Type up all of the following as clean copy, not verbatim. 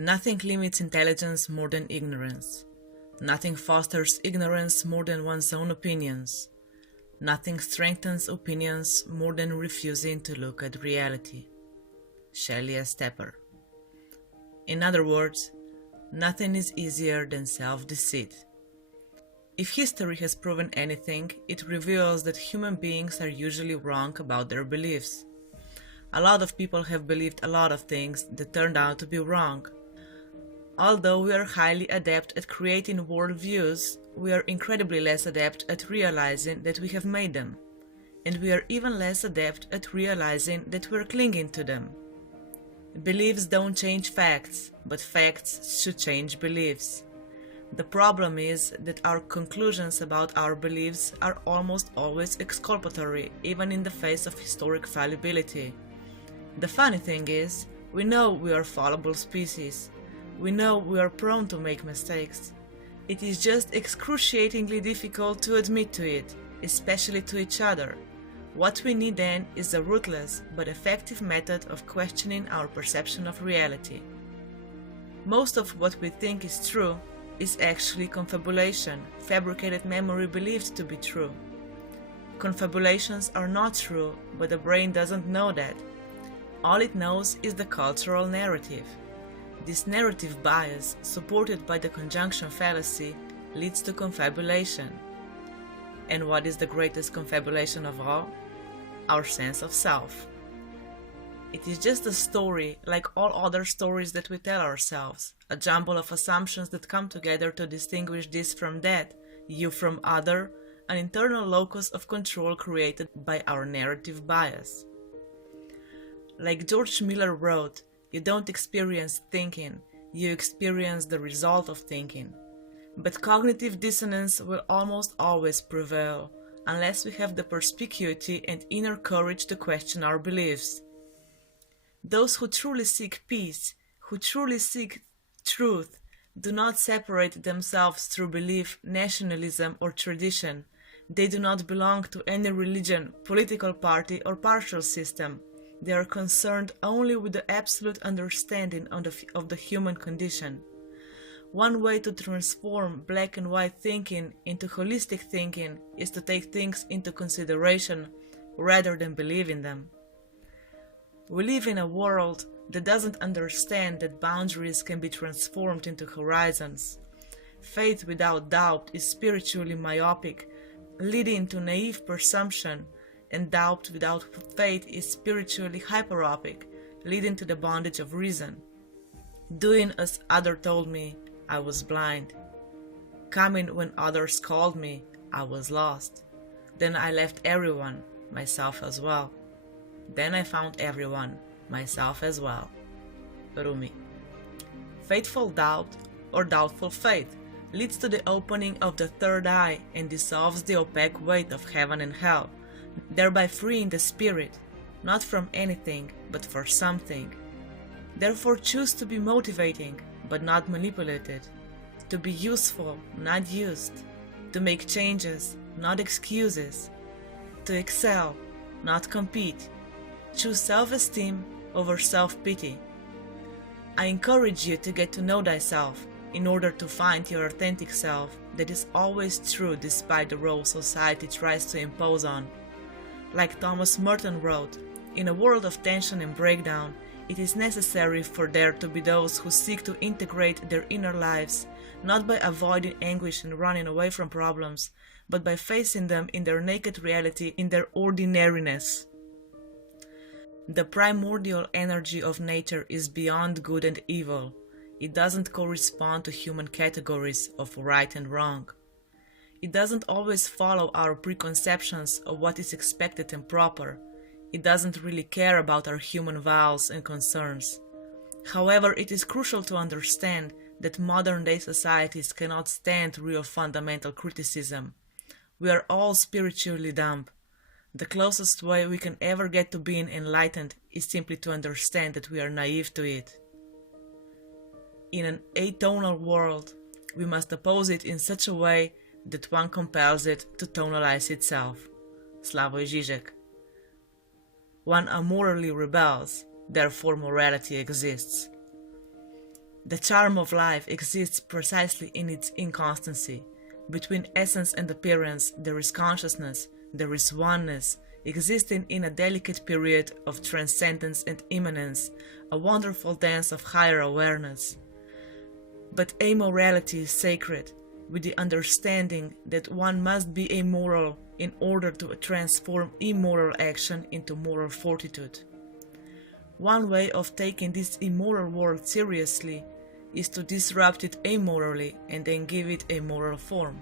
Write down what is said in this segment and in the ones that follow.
Nothing limits intelligence more than ignorance. Nothing fosters ignorance more than one's own opinions. Nothing strengthens opinions more than refusing to look at reality. Shelley S. Tepper. In other words, nothing is easier than self-deceit. If history has proven anything, it reveals that human beings are usually wrong about their beliefs. A lot of people have believed a lot of things that turned out to be wrong. Although we are highly adept at creating worldviews, we are incredibly less adept at realizing that we have made them. And we are even less adept at realizing that we are clinging to them. Beliefs don't change facts, but facts should change beliefs. The problem is that our conclusions about our beliefs are almost always exculpatory, even in the face of historic fallibility. The funny thing is, we know we are fallible species. We know we are prone to make mistakes. It is just excruciatingly difficult to admit to it, especially to each other. What we need then is a ruthless but effective method of questioning our perception of reality. Most of what we think is true is actually confabulation, fabricated memory believed to be true. Confabulations are not true, but the brain doesn't know that. All it knows is the cultural narrative. This narrative bias, supported by the conjunction fallacy, leads to confabulation. And what is the greatest confabulation of all? Our sense of self. It is just a story, like all other stories that we tell ourselves, a jumble of assumptions that come together to distinguish this from that, you from other, an internal locus of control created by our narrative bias. Like George Miller wrote, you don't experience thinking, you experience the result of thinking. But cognitive dissonance will almost always prevail, unless we have the perspicuity and inner courage to question our beliefs. Those who truly seek peace, who truly seek truth, do not separate themselves through belief, nationalism, or tradition. They do not belong to any religion, political party, or partial system. They are concerned only with the absolute understanding of the human condition. One way to transform black and white thinking into holistic thinking is to take things into consideration rather than believe in them. We live in a world that doesn't understand that boundaries can be transformed into horizons. Faith without doubt is spiritually myopic, leading to naive presumption, and doubt without faith is spiritually hyperopic, leading to the bondage of reason. Doing as others told me, I was blind. Coming when others called me, I was lost. Then I left everyone, myself as well. Then I found everyone, myself as well. Rumi. Faithful doubt, or doubtful faith, leads to the opening of the third eye and dissolves the opaque weight of heaven and hell, thereby freeing the spirit, not from anything, but for something. Therefore choose to be motivating, but not manipulated, to be useful, not used, to make changes, not excuses, to excel, not compete. Choose self-esteem over self-pity. I encourage you to get to know thyself in order to find your authentic self that is always true despite the role society tries to impose on. Like Thomas Merton wrote, in a world of tension and breakdown, it is necessary for there to be those who seek to integrate their inner lives, not by avoiding anguish and running away from problems, but by facing them in their naked reality, in their ordinariness. The primordial energy of nature is beyond good and evil. It doesn't correspond to human categories of right and wrong. It doesn't always follow our preconceptions of what is expected and proper. It doesn't really care about our human vows and concerns. However, it is crucial to understand that modern-day societies cannot stand real fundamental criticism. We are all spiritually dumb. The closest way we can ever get to being enlightened is simply to understand that we are naive to it. In an atonal world, we must oppose it in such a way that one compels it to tonalize itself. Slavoj Žižek. One amorally rebels, therefore morality exists. The charm of life exists precisely in its inconstancy. Between essence and appearance there is consciousness, there is oneness, existing in a delicate period of transcendence and immanence, a wonderful dance of higher awareness. But amorality is sacred, with the understanding that one must be amoral in order to transform immoral action into moral fortitude. One way of taking this immoral world seriously is to disrupt it amorally and then give it a moral form.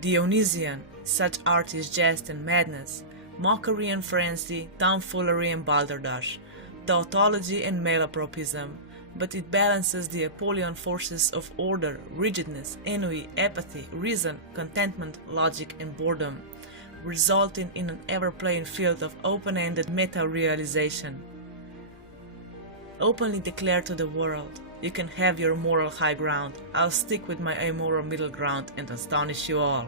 Dionysian, such art is jest and madness, mockery and frenzy, tomfoolery and balderdash, tautology and malapropism, but it balances the Apollyon forces of order, rigidness, ennui, apathy, reason, contentment, logic, and boredom, resulting in an ever-playing field of open-ended meta-realization. Openly declare to the world, you can have your moral high ground, I'll stick with my amoral middle ground and astonish you all.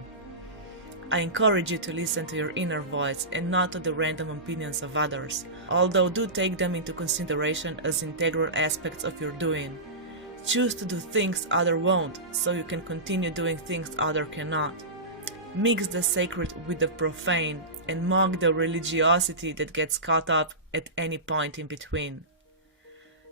I encourage you to listen to your inner voice and not to the random opinions of others, although do take them into consideration as integral aspects of your doing. Choose to do things other won't, so you can continue doing things other cannot. Mix the sacred with the profane, and mock the religiosity that gets caught up at any point in between.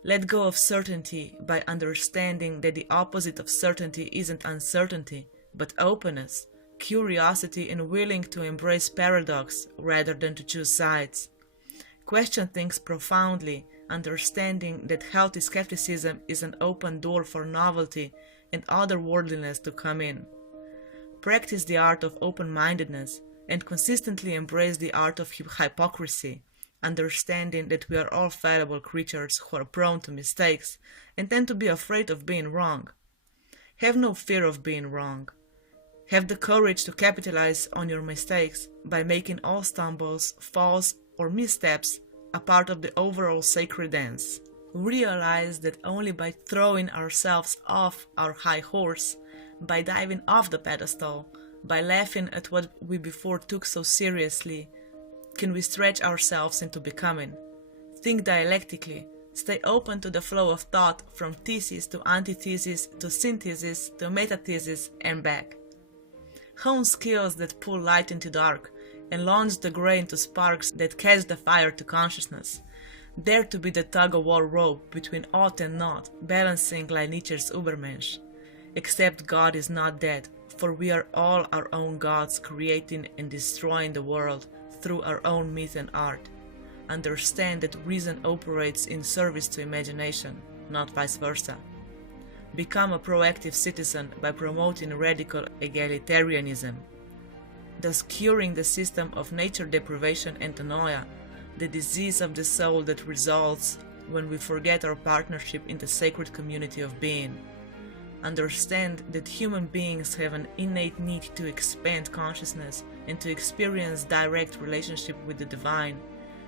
Let go of certainty by understanding that the opposite of certainty isn't uncertainty, but openness, curiosity, and willing to embrace paradox rather than to choose sides. Question things profoundly, understanding that healthy skepticism is an open door for novelty and otherworldliness to come in. Practice the art of open-mindedness and consistently embrace the art of hypocrisy, understanding that we are all fallible creatures who are prone to mistakes and tend to be afraid of being wrong. Have no fear of being wrong. Have the courage to capitalize on your mistakes by making all stumbles, falls, or missteps a part of the overall sacred dance. Realize that only by throwing ourselves off our high horse, by diving off the pedestal, by laughing at what we before took so seriously, can we stretch ourselves into becoming. Think dialectically, stay open to the flow of thought from thesis to antithesis to synthesis to metathesis and back. Hone skills that pull light into dark and launch the grey into sparks that catch the fire to consciousness. Dare to be the tug-of-war rope between ought and not, balancing like Nietzsche's Übermensch. Except God is not dead, for we are all our own gods, creating and destroying the world through our own myth and art. Understand that reason operates in service to imagination, not vice versa. Become a proactive citizen by promoting radical egalitarianism, thus curing the system of nature deprivation and anoia, the disease of the soul that results when we forget our partnership in the sacred community of being. Understand that human beings have an innate need to expand consciousness and to experience direct relationship with the divine,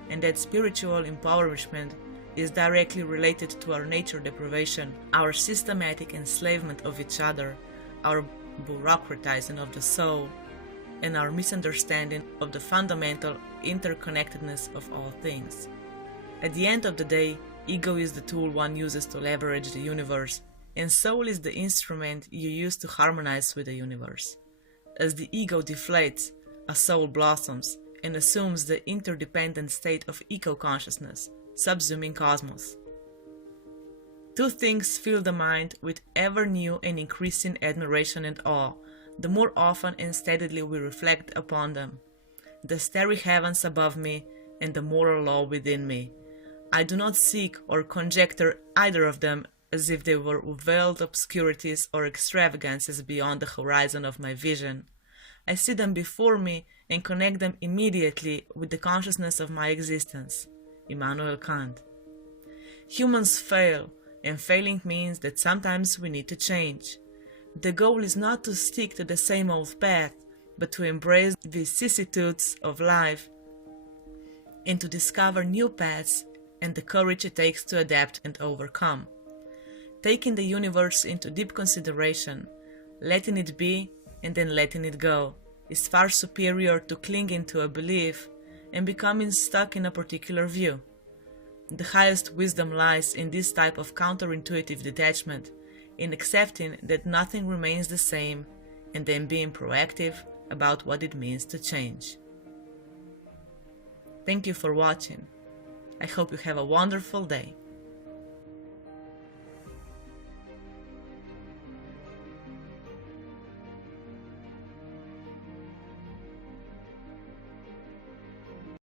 and that spiritual empowerment is directly related to our nature deprivation, our systematic enslavement of each other, our bureaucratizing of the soul, and our misunderstanding of the fundamental interconnectedness of all things. At the end of the day, ego is the tool one uses to leverage the universe, and soul is the instrument you use to harmonize with the universe. As the ego deflates, a soul blossoms and assumes the interdependent state of eco-consciousness, subsuming cosmos. Two things fill the mind with ever new and increasing admiration and awe, the more often and steadily we reflect upon them: the starry heavens above me and the moral law within me. I do not seek or conjecture either of them as if they were veiled obscurities or extravagances beyond the horizon of my vision. I see them before me and connect them immediately with the consciousness of my existence. Immanuel Kant. Humans fail, and failing means that sometimes we need to change. The goal is not to stick to the same old path, but to embrace the vicissitudes of life and to discover new paths and the courage it takes to adapt and overcome. Taking the universe into deep consideration, letting it be and then letting it go, is far superior to clinging to a belief and becoming stuck in a particular view. The highest wisdom lies in this type of counterintuitive detachment, in accepting that nothing remains the same and then being proactive about what it means to change. Thank you for watching. I hope you have a wonderful day.